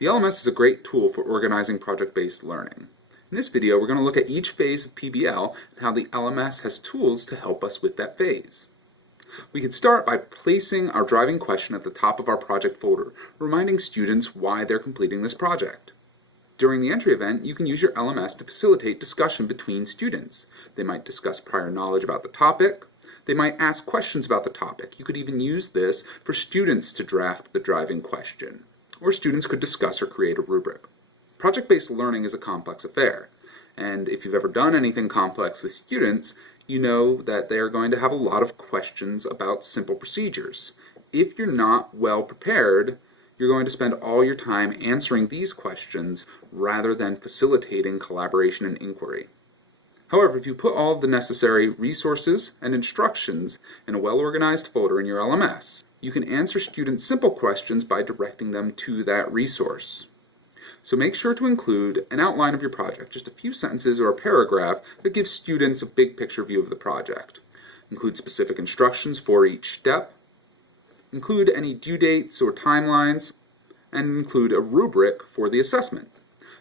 The LMS is a great tool for organizing project-based learning. In this video, we're going to look at each phase of PBL and how the LMS has tools to help us with that phase. We could start by placing our driving question at the top of our project folder, reminding students why they're completing this project. During the entry event, you can use your LMS to facilitate discussion between students. They might discuss prior knowledge about the topic. They might ask questions about the topic. You could even use this for students to draft the driving question. Or students could discuss or create a rubric. Project-based learning is a complex affair, and if you've ever done anything complex with students, you know that they are going to have a lot of questions about simple procedures. If you're not well prepared, you're going to spend all your time answering these questions rather than facilitating collaboration and inquiry. However, if you put all of the necessary resources and instructions in a well-organized folder in your LMS, you can answer students' simple questions by directing them to that resource. So make sure to include an outline of your project, just a few sentences or a paragraph that gives students a big picture view of the project. Include specific instructions for each step. Include any due dates or timelines, and include a rubric for the assessment.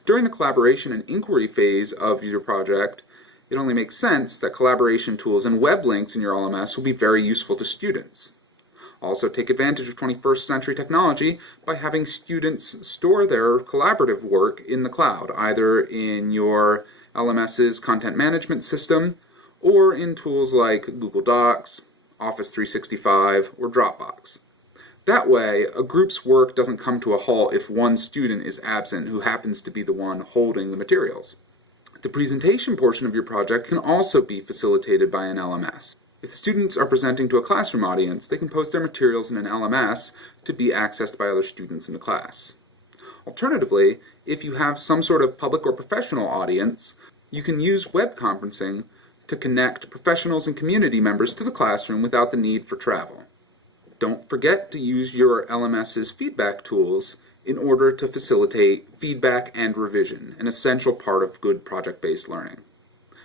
During the collaboration and inquiry phase of your project, it only makes sense that collaboration tools and web links in your LMS will be very useful to students. Also, take advantage of 21st century technology by having students store their collaborative work in the cloud, either in your LMS's content management system or in tools like Google Docs, Office 365, or Dropbox. That way, a group's work doesn't come to a halt if one student is absent who happens to be the one holding the materials. The presentation portion of your project can also be facilitated by an LMS. If the students are presenting to a classroom audience, they can post their materials in an LMS to be accessed by other students in the class. Alternatively, if you have some sort of public or professional audience, you can use web conferencing to connect professionals and community members to the classroom without the need for travel. Don't forget to use your LMS's feedback tools in order to facilitate feedback and revision, an essential part of good project-based learning.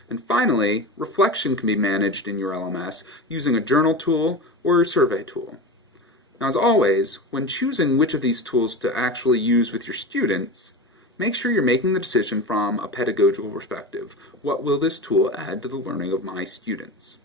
And finally, reflection can be managed in your LMS using a journal tool or a survey tool. Now, as always, when choosing which of these tools to actually use with your students, make sure you're making the decision from a pedagogical perspective. What will this tool add to the learning of my students?